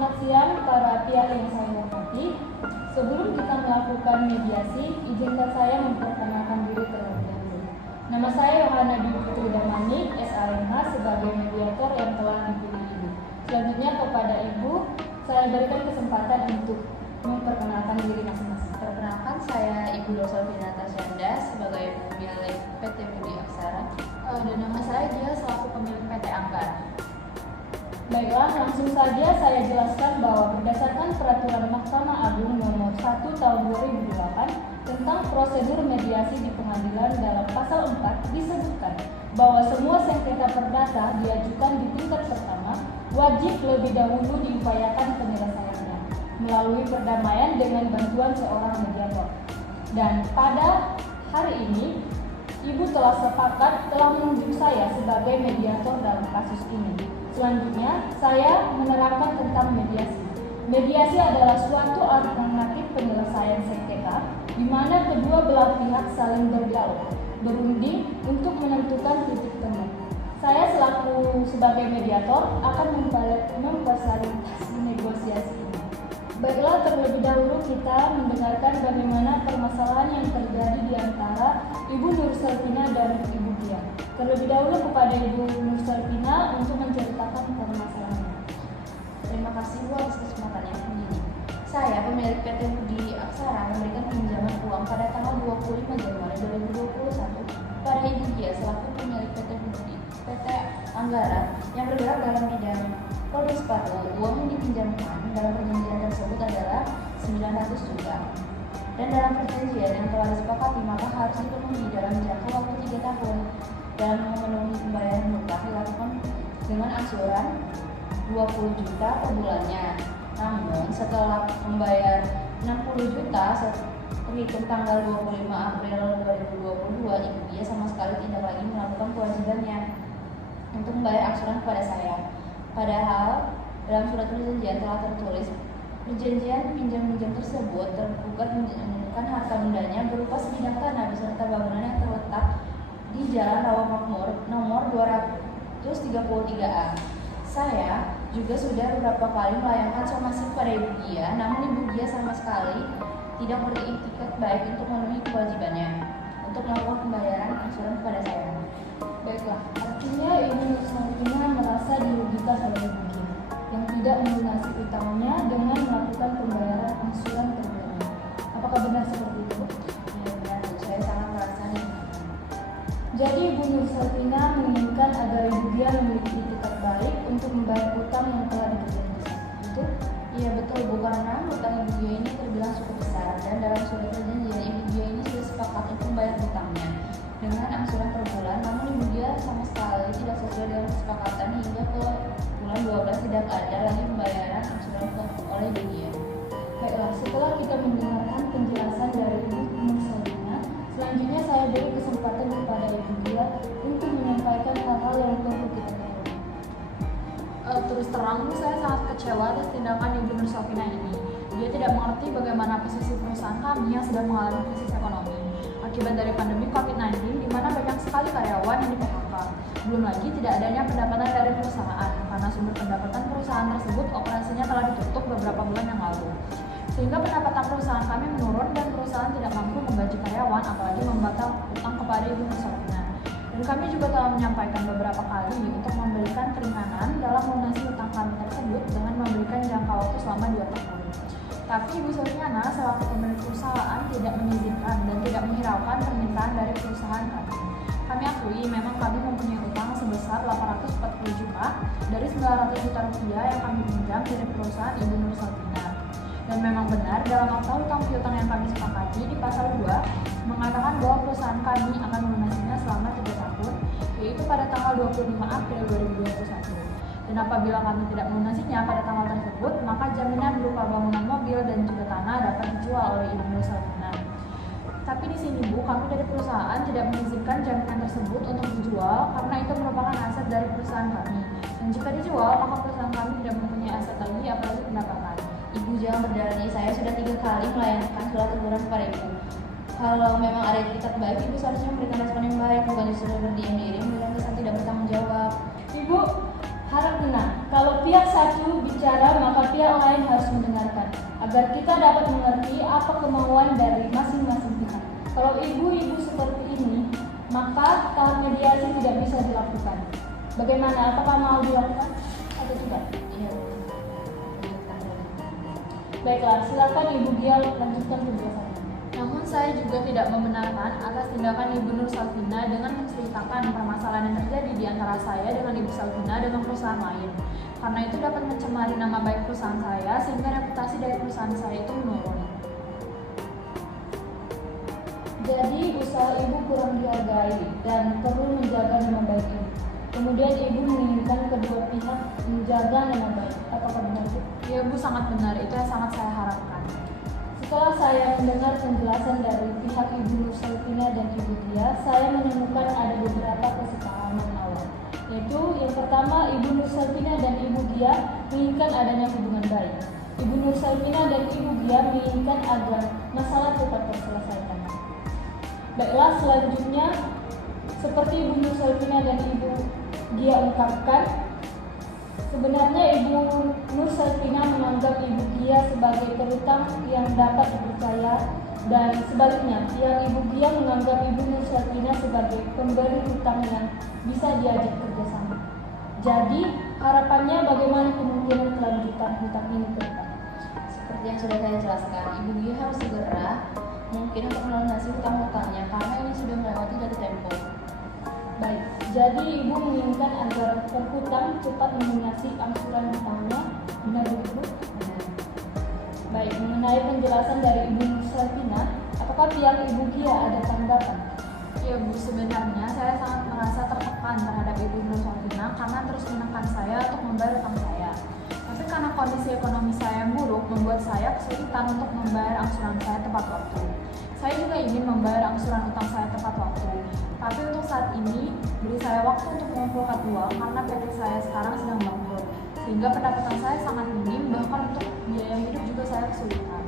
Selamat siang para pihak yang saya hormati. Sebelum kita melakukan mediasi, izinkan saya memperkenalkan diri terlebih dahulu. Nama saya Yohana Dwi Putri Damani, SAMH, sebagai mediator yang telah dipilih Ibu. Selanjutnya kepada Ibu, saya berikan kesempatan untuk memperkenalkan diri masing-masing. Perkenalkan, saya Ibu Rosalvina Tasyanda sebagai pemilik PT Budi Aksara. Dan nama saya Dia selaku pemilik PT Anggara. Baiklah, langsung saja saya jelaskan bahwa berdasarkan Peraturan Mahkamah Agung Nomor 1 Tahun 2008 tentang prosedur mediasi di pengadilan, dalam pasal 4 disebutkan bahwa semua sengketa perdata diajukan di tingkat pertama wajib lebih dahulu diupayakan penyelesaiannya melalui perdamaian dengan bantuan seorang mediator. Dan pada hari ini, Ibu telah menunjuk saya sebagai mediator dalam kasus ini. Selanjutnya, saya menerangkan tentang mediasi. Mediasi adalah suatu alternatif penyelesaian sengketa di mana kedua belah pihak saling berdialog, berunding untuk menentukan titik temu. Saya selaku sebagai mediator akan memfasilitasi negosiasi ini. Baiklah, terlebih dahulu kita mendengarkan bagaimana permasalahan yang terjadi di antara Ibu Nursalvina dan Ibu Dia. Terlebih dahulu kepada Ibu Nursalvina untuk menceritakan permasalahannya. Terima kasih Bu atas kesempatannya. Begini, saya pemilik PT Budi Aksara memberikan pinjaman uang pada tanggal 25 Januari 2021 pada Ibu Dia selaku pemilik PT Anggara yang bergerak dalam bidang produk sepatu. Uang yang dipinjamkan dalam perjanjian tersebut adalah 900 juta. Dan dalam perjanjian yang telah disepakati maka harus dipenuhi dalam jangka waktu 3 tahun. Dan memenuhi pembayaran hutang dilakukan dengan angsuran 20 juta per bulannya. Namun setelah membayar 60 juta terhitung tanggal 25 April 2022, Ibu Dia sama sekali tidak lagi melakukan kewajibannya untuk membayar angsuran kepada saya. Padahal dalam surat perjanjian telah tertulis perjanjian pinjam-minjam tersebut tergugat menjanjikan harta bendanya berupa sebidang tanah beserta bangunan yang terletak di Jalan Rawa Makmur nomor 233A. Saya juga sudah beberapa kali melayangkan somasi kepada Ibu Dia, namun Ibu Dia sama sekali tidak beriktikat baik untuk memenuhi kewajibannya untuk melakukan pembayaran angsuran kepada saya. Baiklah, artinya Ibu Nursalvina merasa dirugikan oleh Ibu Dia yang tidak melunasi utangnya dengan melakukan pembayaran angsuran per bulannya. Apakah benar seperti itu? Ya benar, saya sangat merasa Jadi Ibu Nursalvina menginginkan agar Ibu Dia memiliki itikat baik untuk membayar utang yang telah diperjanjikan. Betul? Iya betul Bu, karena hutang Ibu Dia ini terbilang cukup besar dan dalam surat perjanjian Ibu Dia ini sudah sepakat untuk membayar hutangnya dengan angsuran per bulan, namun Ibu Dia sama sekali tidak sesuai dengan kesepakatan hingga ke bulan 12 tidak ada lagi pembayaran angsuran oleh Ibu Dia. Baiklah, setelah kita mendengarkan penjelasan dari Ibu Nursalvina, selanjutnya saya beri kesempatan kepada Ibu Dia untuk menyampaikan hal-hal yang perlu kita tahu. Terus terang, saya sangat kecewa atas tindakan Ibu Nursalvina ini. Dia tidak mengerti bagaimana posisi perusahaan kami yang sedang mengalami krisis ekonomi akibat dari pandemi COVID-19, di mana banyak sekali karyawan yang di-PHK. Belum lagi tidak adanya pendapatan dari perusahaan, karena sumber pendapatan perusahaan tersebut operasinya telah ditutup beberapa bulan yang lalu. Sehingga pendapatan perusahaan kami menurun dan perusahaan tidak mampu menggaji karyawan, apalagi membatal utang kepada Ibu Nursalvina. Dan kami juga telah menyampaikan beberapa kali untuk memberikan keringanan dalam melunasi utang kami tersebut dengan memberikan jangka waktu selama 2 tahun. Tapi Ibu Sulfiana selaku pemilik perusahaan tidak mengizinkan dan tidak menghiraukan permintaan dari perusahaan kami. Kami akui memang kami mempunyai utang sebesar 840 juta dari 900 juta rupiah yang kami pinjam dari perusahaan Ibu Nursalvina. Dan memang benar dalam akta hutang piutang yang kami sepakati di pasal 2 mengatakan bahwa perusahaan kami akan melunasinya selama 3 tahun, yaitu pada tanggal 25 April 2021. Dan apabila kami tidak melunasinya pada tanggal tersebut, maka jaminan berupa bangunan mobil dan juga tanah dapat dijual oleh Ibu Nursalvina. Tapi di sini Bu, kami dari perusahaan tidak mengizinkan jaminan tersebut untuk dijual karena itu merupakan aset dari perusahaan kami. Dan jika dijual, maka perusahaan kami tidak mempunyai aset lagi apalagi pendapatan. Ibu jangan berdalih, saya sudah 3 kali melayangkan surat teguran kepada Ibu. Kalau memang ada etikat baik, Ibu seharusnya memberikan respon yang baik, bukan justru berdiam diri, memberikan kesan tidak bertanggung jawab. Ibu, harap tenang, kalau pihak satu bicara, maka pihak lain harus mendengarkan, agar kita dapat mengerti apa kemauan dari masing-masing pihak. Kalau ibu-ibu seperti ini, maka tahap mediasi tidak bisa dilakukan. Bagaimana? Apakah mau dilakukan atau tidak? Iya. Baiklah, silakan Ibu Gia lanjutkan penjelasannya. Namun saya juga tidak membenarkan atas tindakan Ibu Nur Salvina dengan menceritakan permasalahan yang terjadi di antara saya dengan Ibu Salvina dengan perusahaan lain. Karena itu dapat mencemari nama baik perusahaan saya sehingga reputasi dari perusahaan saya itu menurun. Jadi usaha Ibu kurang dihargai dan perlu menjaga nama baik Ibu. Kemudian Ibu menginginkan kedua pihak menjaga nama baik. Apakah benar Bu? Ya Bu, sangat benar, itu yang sangat saya harapkan. Setelah saya mendengar penjelasan dari pihak Ibu Nur Salvina dan Ibu Dia, saya menemukan ada beberapa kesepahaman awal. Yaitu yang pertama, Ibu Nur Salvina dan Ibu Dia menginginkan adanya hubungan baik. Ibu Nur Salvina dan Ibu Dia menginginkan agar masalah cepat terselesaikan. Baiklah, selanjutnya seperti Ibu Nur Salvina dan Ibu Dia ungkapkan, sebenarnya Ibu Nur Salvina menganggap Ibu Gia sebagai terutang yang dapat dipercaya, dan sebaliknya yang Ibu Gia menganggap Ibu Nur Salvina sebagai pemberi hutang yang bisa diajak kerjasama. Jadi harapannya bagaimana kemungkinan kelanjutan hutang ini ke depan? Seperti yang sudah saya jelaskan, Ibu Gia harus segera mungkin untuk melunasi hutang-hutangnya karena ini sudah melewati jatuh tempo. Baik, jadi Ibu menginginkan agar penghutang cepat melunasi angsuran hutangnya, benar Bu? Baik, mengenai penjelasan dari Ibu Nur Salvina, apakah pihak Ibu Gia ada tanggapan? Ya Bu, sebenarnya saya sangat merasa tertekan terhadap Ibu Nur Salvina karena terus menekan saya untuk membayar hutang saya. Tapi karena kondisi ekonomi saya yang buruk membuat saya kesulitan untuk membayar angsuran saya tepat waktu. Saya juga ingin membayar angsuran utang saya tepat waktu. Tapi untuk saat ini, beri saya waktu untuk mengumpulkan uang karena PT saya sekarang sedang bangkrut. Sehingga pendapatan saya sangat minim, bahkan untuk biaya hidup juga saya kesulitan.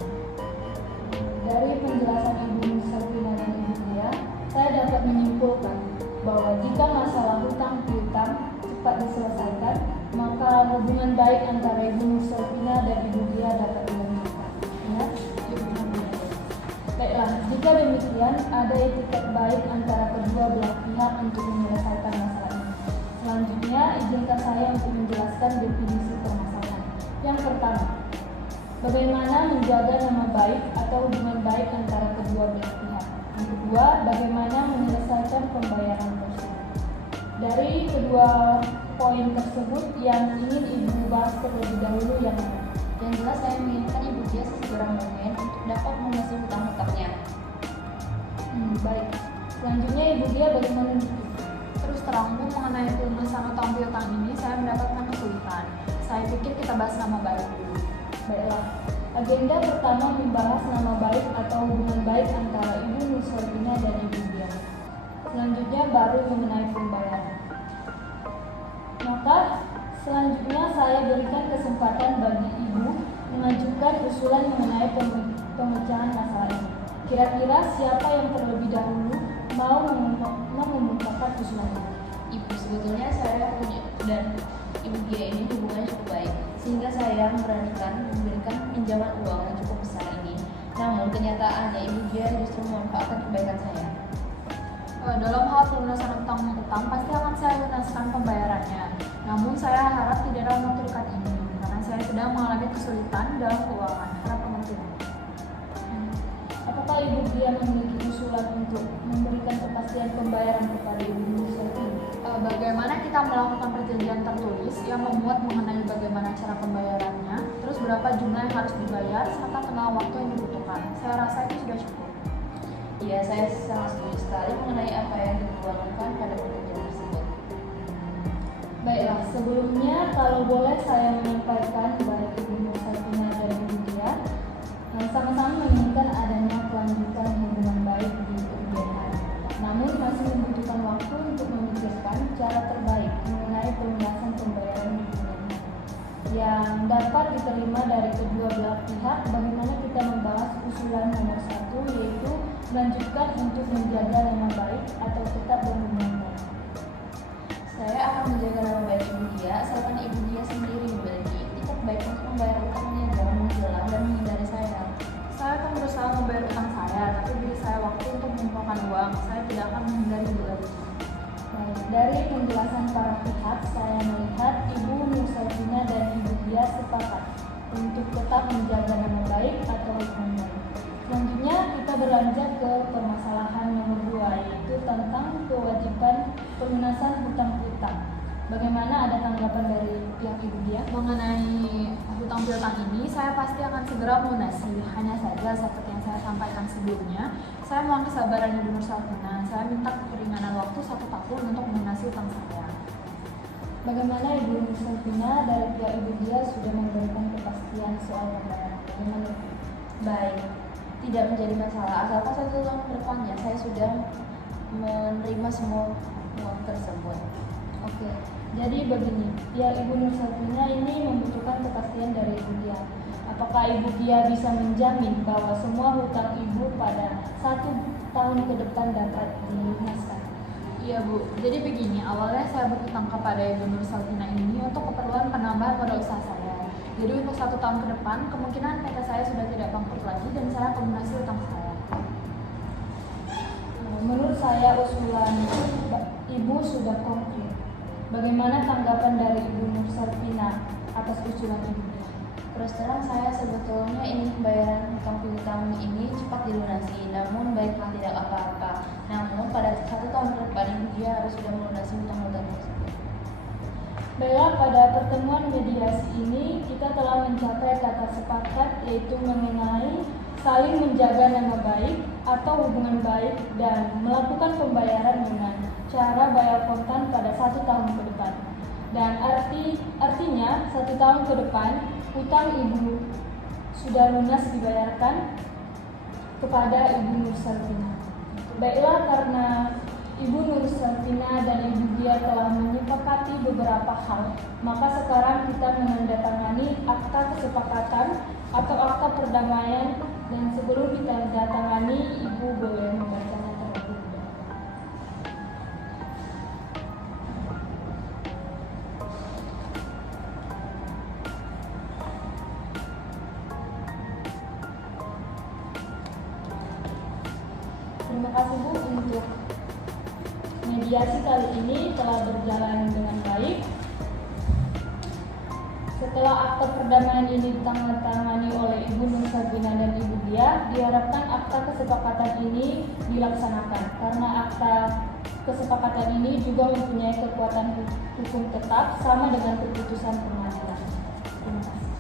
Dari penjelasan Ibu Nur Salvina dan Ibu Gia, saya dapat menyimpulkan bahwa jika masalah hutang piutang cepat diselesaikan, maka hubungan baik antara Ibu Nur Salvina dan Ibu Gia dapat dilanjutkan. Benar? Baiklah, jika demikian, ada etikat baik antara kedua belah pihak untuk menyelesaikan masalah ini. Selanjutnya, izinkan saya untuk menjelaskan definisi permasalahan. Yang pertama, bagaimana menjaga nama baik atau hubungan baik antara kedua belah pihak. Yang kedua, bagaimana menyelesaikan pembayaran tersebut. Dari kedua poin tersebut, yang ingin Ibu bahas terlebih dahulu yang mana? Yang jelas saya menginginkan Ibu Gia sesegera mungkin untuk dapat melunasi hutang-hutangnya. Baik. Selanjutnya Ibu Gia bagaimana? Terus terang Bu, mengenai pelunasan hutang piutang ini saya mendapatkan kesulitan. Saya pikir kita bahas nama baik dulu. Baiklah. Agenda pertama membahas nama baik atau hubungan baik antara Ibu Nur Salvina dan Ibu Gia. Selanjutnya baru mengenai pembayaran. Maka selanjutnya saya berikan kesempatan bagi Ibu mengajukan usulan mengenai pemecahan masalah ini. Kira-kira siapa yang terlebih dahulu mau mengungkapkan usulan ini? Ibu, sebetulnya saya punya dan Ibu Gia ini hubungannya cukup baik, sehingga saya memberanikan memberikan pinjaman uang yang cukup besar ini. Namun kenyataannya Ibu Gia justru memanfaatkan kebaikan saya. Dalam hal pelunasan utang pasti akan saya lunaskan pembayarannya. Namun saya harap tidak dalam waktu dekat ini, karena saya sedang mengalami kesulitan dalam keuangan. Harap pengertian. Apakah Ibu Gia memiliki usulan untuk memberikan kepastian pembayaran kepada Ibu Nur Salvina? Bagaimana kita melakukan perjanjian tertulis yang memuat mengenai bagaimana cara pembayarannya, terus berapa jumlah yang harus dibayar, serta tengah waktu yang dibutuhkan. Saya rasa itu sudah cukup. Ya, saya sangat setuju sekali mengenai apa yang dituangkan pada perjanjian tersebut. Baiklah, sebelumnya kalau boleh saya menyampaikan baik Ibu Nur Salvina dan Ibu Gia sama-sama menginginkan adanya kelanjutan hubungan baik di kemudian hari. Namun masih membutuhkan waktu untuk memikirkan cara terbaik mengenai pelunasan pembayaran di kemudian hari yang dapat diterima dari kedua belah pihak. Bagaimana kita membahas usulan nomor 1, yaitu melanjutkan untuk menjaga nama baik atau tetap berhubungan baik. Saya akan menjaga nama baik Ibu Gia, asalkan Ibu Gia sendiri memiliki uang, saya tidak akan menghindari Ibu lagi. Baik, dari penjelasan para pihak, saya melihat Ibu Nur Saifina dan Ibu Dia sepakat untuk tetap menjaga nama baik atau hubungan baik. Selanjutnya kita beranjak ke permasalahan nomor 2, yaitu tentang kewajiban pelunasan hutang piutang. Bagaimana, ada tanggapan dari pihak Ibu Dia? Mengenai hutang piutang ini, saya pasti akan segera melunasi. Hanya saja seperti yang saya sampaikan sebelumnya, saya mohon kesabaran Ibu Nur Saifina. Saya minta keringanan waktu 1 tahun untuk melunasi hutang saya. Bagaimana Ibu Nur Saifina dari pihak Ibu Dia sudah memberikan kepastian soal pembayaran? Bagaimana? Baik, tidak menjadi masalah asalkan 1 tahun ke depannya saya sudah menerima semua uang tersebut. Oke, jadi begini, pihak Ibu Nur Saifina ini membutuhkan kepastian dari Ibu Dia. Apakah Ibu Dia bisa menjamin bahwa semua hutang Ibu pada 1 tahun ke depan dapat dilunaskan? Iya Bu, jadi begini, awalnya saya berhutang kepada Ibu Nur Saifina ini untuk keperluan penambahan modal usaha saya. Jadi untuk 1 tahun ke depan, kemungkinan PT saya sudah tidak bangkrut lagi dan saya akan melunasi hutang saya. Menurut saya usulan Ibu sudah konkret. Bagaimana tanggapan dari Ibu Nur Saifina atas usulan Ibu Dia? Terus terang saya sebetulnya ingin pembayaran hutang piutang ini cepat dilunasi, namun baiklah tidak apa-apa. Namun pada 1 tahun ke depan Ibu Dia harus sudah melunasi hutang-hutang tersebut. Baiklah, pada pertemuan mediasi ini kita telah mencapai kata sepakat, yaitu mengenai saling menjaga nama baik atau hubungan baik dan melakukan pembayaran dengan cara bayar kontan pada 1 tahun ke depan. Dan artinya 1 tahun ke depan hutang Ibu sudah lunas dibayarkan kepada Ibu Nur Saifina. Baiklah, karena Ibu Nur Saifina dan Ibu Dia telah menyepakati beberapa hal, maka sekarang kita menandatangani akta kesepakatan atau akta perdamaian, dan sebelum ditandatangani Ibu boleh membacanya terlebih dahulu. Terima kasih Bu, untuk mediasi kali ini telah berjalan dengan baik. Setelah akta perdamaian ini ditandatangani oleh Ibu Nur Saifina dan Ibu Dia, diharapkan akta kesepakatan ini dilaksanakan karena akta kesepakatan ini juga mempunyai kekuatan hukum tetap sama dengan keputusan pengadilan. Terima kasih.